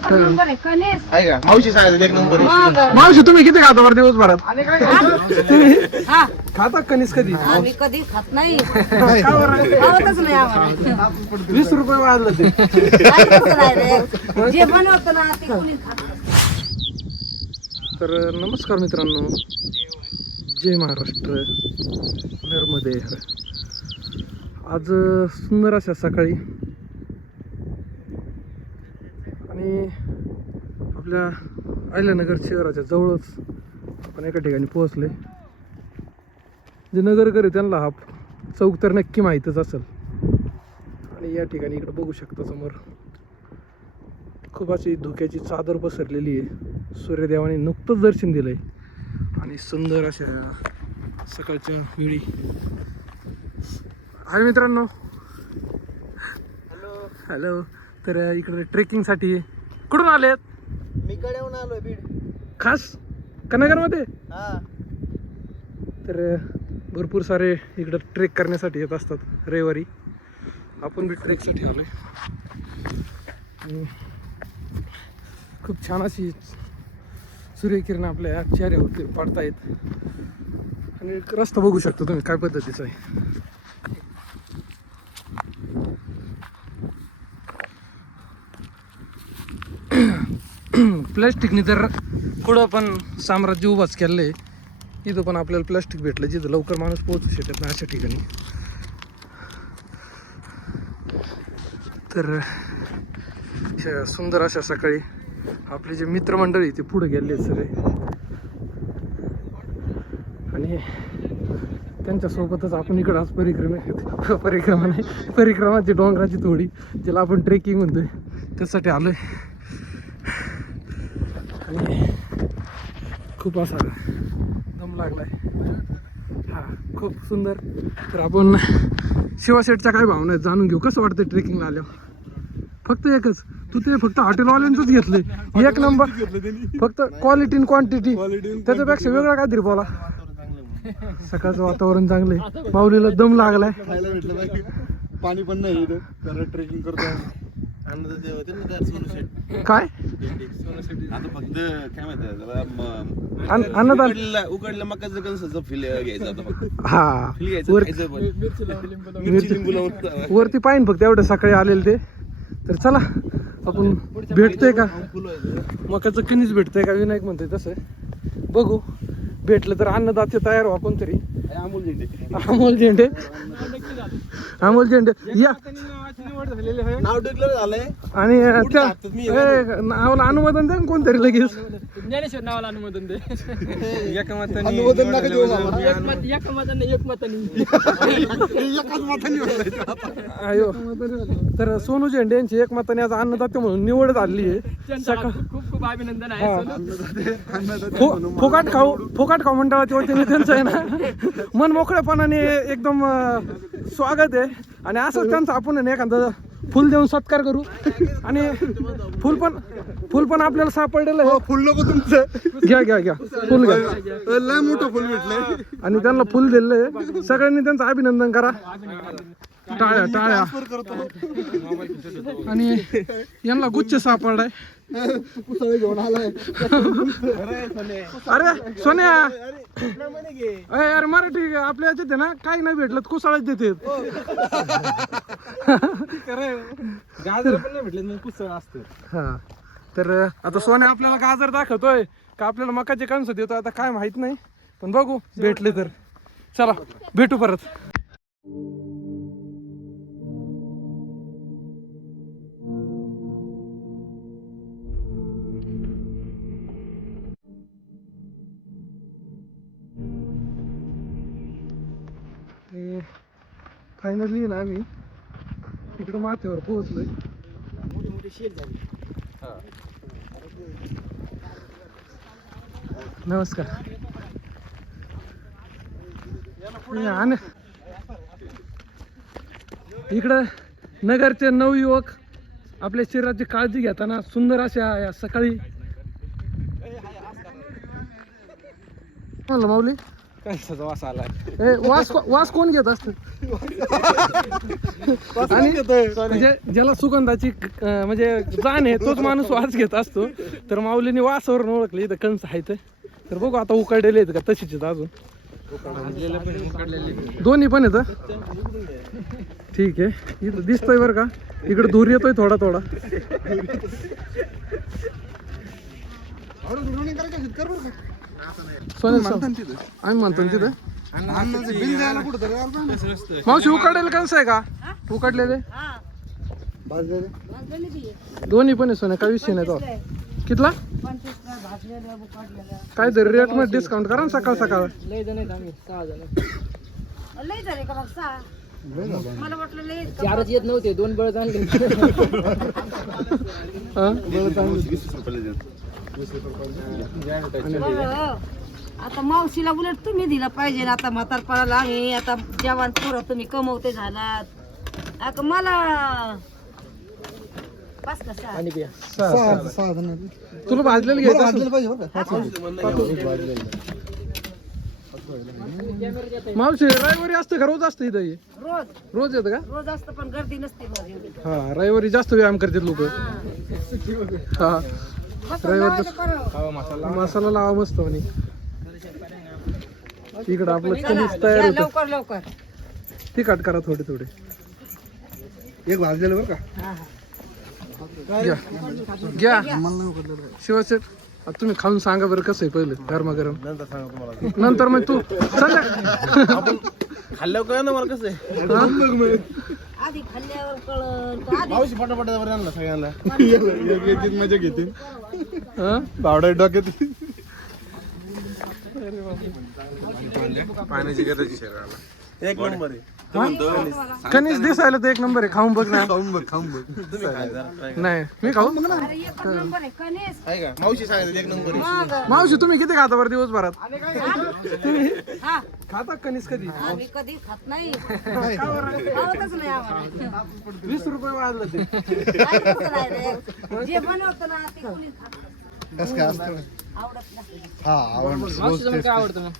एकच नंबर आहे कणीस आहे का? मावशी सांगायचं एक नंबर मग. मावशी तुम्ही किती खाता बरं दिवसभरात? तुम्ही हा? खाता कणीस कधी? आम्ही कधी खात नाही. खावतच नाही आम्हाला. वीस रुपये वाजलं ते. काय तसं नाही रे. जे बनवतं ना ते कोणी खात नाही. तर नमस्कार मित्रांनो. जय महाराष्ट्र. नर्मदे. हर. आज सुंदर अशा सकाळी आणि आपल्या अहिल्यानगर शहराच्या जवळच आपण एका ठिकाणी पोहोचले. जे नगरकर आहे त्यांना हा चौक तर नक्की माहीतच असेल. आणि या ठिकाणी इकडे बघू शकता समोर खूप अशी धुक्याची चादर पसरलेली आहे. सूर्यदेवाने नुकतंच दर्शन दिलंय. आणि सुंदर अशा सकाळच्या वेळी. हाय मित्रांनो. हॅलो. हॅलो. तर इकडे ट्रेकिंगसाठी कुठून आलेत? मी कड्याहून आलोय बीड. खास? कनगरमध्ये हा. तर भरपूर सारे इकडं ट्रेक करण्यासाठी येत असतात रविवारी. आपण बी ट्रेकसाठी आलोय. आणि खूप छान अशी सूर्यकिरण आपल्या चेहऱ्यावरती पडतायत. आणि रस्ता बघू शकता तुम्ही काय पद्धतीचा आहे. प्लॅस्टिकने तर कुठं पण साम्राज्य उभाच केलं आहे इथं पण आपल्याला प्लॅस्टिक भेटलं जिथं लवकर माणूस पोहोचू शकत नाही अशा ठिकाणी. तर सुंदर अशा सकाळी आपले जे मित्रमंडळी ते पुढे गेले सगळे. आणि त्यांच्यासोबतच आपण इकडं आज परिक्रमे परिक्रमा नाही परिक्रमाची डोंगराची थोडी ज्याला आपण ट्रेकिंग म्हणतोय त्यासाठी आलोय. आणि खूप असा दम लागलाय. हा खूप सुंदर. तर आपण शिवाशेठच्या काय भावना आहेत जाणून घेऊ. कसं वाटतं ट्रेकिंगला आल्यावर? फक्त एकच. तू ते फक्त हॉटेलवाल्यांचंच घेतलंय. एक नंबर फक्त क्वालिटी आणि क्वांटिटी त्याच्यापेक्षा वेगळा काहीतरी बोला. सकाळचं वातावरण चांगलं आहे माऊलीला दम लागलाय. पाणी पण नाही ट्रेकिंग करतो काय? आता फक्त काय माहिती अन्नदान कणसाचं फील घ्यायचं आता फक्त. हा. फील घ्यायचं वर खायचं पण. मिरची लिंबू लावून वरती पाहिन फक्त एवढं सकाळी आलेले ते. तर चला आपण भेटतोय का? मकाचं कणीस भेटतंय का? विनायक म्हणतोय तसं. बघू. भेटलं तर अन्नदाते तयार व्हा कोणतरी. अमोल झेंडे. अमोल झेंडे. अमोल झेंडे. या. नाव डिक्लेअर झालंय. आणि त्या? ए, नावाला अनुमोदन द्या ना कोणतरी लगेच. ज्ञानेश्वर नावाला अनुमोदन दे. एका अनुमोदन नका देऊ आम्हाला. एक मत एका मताने एक मताने. एकाच मताने व्हायचं. अयो. तर सोनू झेंडे यांची एक मताने आज अन्नदाते म्हणून निवड झाली आहे. सकाळ खूप खूप अभिनंदन आहे. हा. सोनू. फु- फुकाट खाऊ फुकाट खाऊ मंडळाच्या वतीने त्यांचं आहे ना. मन मोकळेपणाने एकदम अं, स्वागत आहे. आणि असंच त्यांचं आपण आहे ना एखादं फुल देऊन सत्कार करू. आणि फुल पण फुल पण आपल्याला सापडलेलं आहे. फुल नको तुमचं. घ्या घ्या घ्या. फुल घ्या. लय मोठं फुल भेटलंय. आणि त्यांना फुल दिलेलं आहे. सगळ्यांनी त्यांचं अभिनंदन करा. टाळ्या टाळ्या. आणि यांना गुच्छ सापडलाय. घेऊन आलाय. अरे सोन्या. अरे यार मराठी आपल्या याच्यात ना काही नाही भेटलं तर कुसाळच देते गाजर पण नाही भेटले कुसळ असतं. हा. तर आता सोन्या आपल्याला गाजर दाखवतोय. का आपल्याला मकाचे कणस देतो आता काय माहीत नाही. पण बघू भेटले तर. चला भेटू परत. फायनली ना आम्ही. इकडं माथ्यावर पोहोचलोय. मोठी मोठी शेत झाली नमस्कार इकडं नगरचे नवयुवक आपल्या शरीराची काळजी घेताना सुंदर अशा या सकाळी. माऊली? कणसाचा वास आलाय? ए, वास को- वास कोण घेत असत? आणि म्हणजे ज्याला सुगंधाची अं, म्हणजे जाण आहे तोच माणूस वास घेत असतो. तर माऊलीने वासावरून ओळखले इथं कंस आहेत. तर बघू आता उकडलेले आहेत का तशीच आहेत अजून. दोन्ही पण येतं ठीक आहे. इथं दिसतंय बरं का? इकडे धूर येतोय थोडा थोडा. सोने तिथं. आम्ही म्हणतो ना तिथं. मावशी उकडलेलं कंस आहे का उकडलेले हा. दोन्ही पण आहे सोन्या काय विषय नाही तो कितला काय तरी रेटमध्ये डिस्काउंट करा ना सकाळ सकाळ लय झाले का मग सहा मला वाटलं लय? चारच येत नव्हते दोन बळ आणले हा? हो. आता मावशीला उलट तुम्ही दिला पाहिजे ना आता म्हातारपणाला आम्ही आता जवान पोरं तुम्ही कमवते झालात. आता मला पाच का सहा. तुला भाजलेलं घ्यायचं? मावशी रविवारी असतं का? रोज असतं इथं हे? रोज. रोज येतं का? रोज असतं पण गर्दी नसते एवढी. हा रविवारी जास्त व्यायाम करतात लोक. हा. हा. मसाला लावा मस्त म्हणे. इकडं आपलं कणीस तयार होतं. लवकर लवकर. तिखट करा थोडे थोडे. एक भाजलेलं बरं का. घ्या. शिवासेठ आता तुम्ही खाऊन सांगा बरं कसं आहे पहिलं गरमागरम. नंतर मग तू संध्या खाल्ल्यावर काय ना मला कसं आहे. आधी खाल्ल्यावर मावशी पटापट आणला सगळ्यांना. मजा घेतील हा? पावडर डोक्यात. पाण्याची गरज शरीराला. एक नंबर आहे. कणीस दिसायला तर एक नंबर आहे खाऊन बघ ना. खाऊन बघ खाऊन बघ. नाही मी खाऊ अरे एकच नंबर आहे कणीस. आहे का? मावशी सांगितलं एक नंबर मावशी तुम्ही किती खाता बरं दिवसभरात? हा. खाता कणीस कधी? कधी खात नाही. वीस रुपये वाजलं ते. जे बनवतं ना ते कोणी खात नाही. कसं काय असतं? हा आवडलं रोज काय आवडतं मग?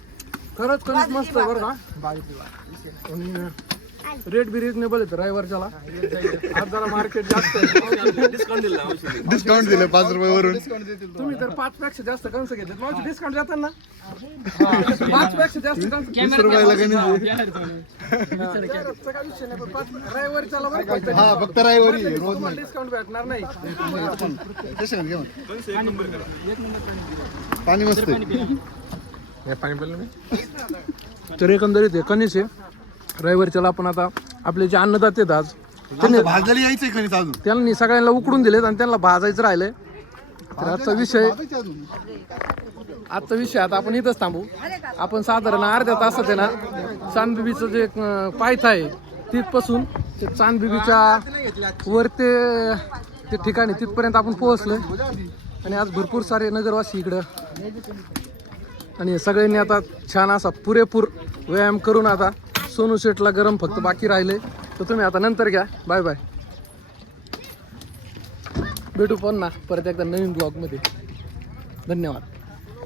खरंच मस्त आहे बरं का? आणि रेट बी रिजनेबल आहे रविवारच्याला. आज जरा मार्केट जास्त आहे. डिस्काउंट दिला डिस्काउंट दिलं पाच रुपये वरून. तुम्ही तर पाच पेक्षा जास्त कंस घेतले मावशी डिस्काउंट देतात ना? पाच पेक्षा जास्त कंस वीस रुपयाला पाच रविवारच्याला हा फक्त रविवारी आहे, रोज तुम्हाला डिस्काउंट भेटणार नाही. पाणी मस्त आहे. पाणी पिलं मी? तर एकंदरीत हे कणीस आहे. रविवारच्याला आपण आता आपले जे अन्नदाते आहेत आज भाजलेली यायचंय कणीस अजून. त्यांनी सगळ्यांना उकडून दिलेत आणि त्यांना भाजायचं राहिलंय. तर आजचा विषय. आजचा विषय आता आपण इथंच थांबू. आपण साधारण अर्ध्या तासात आहे ना चांदबिबीचं जे पायथा आहे तिथपासून ते चांदबिबीच्या वर ते ते ठिकाणी तिथपर्यंत आपण पोहोचलोय. आणि आज भरपूर सारे नगरवासी इकडं. आणि सगळ्यांनी आता छान असा पुरेपूर व्यायाम करून आता सोनू शेटला गरम फक्त बाकी राहिले. तर तुम्ही आता नंतर घ्या. बाय बाय भेटू पण ना परत एकदा नवीन ब्लॉगमध्ये धन्यवाद.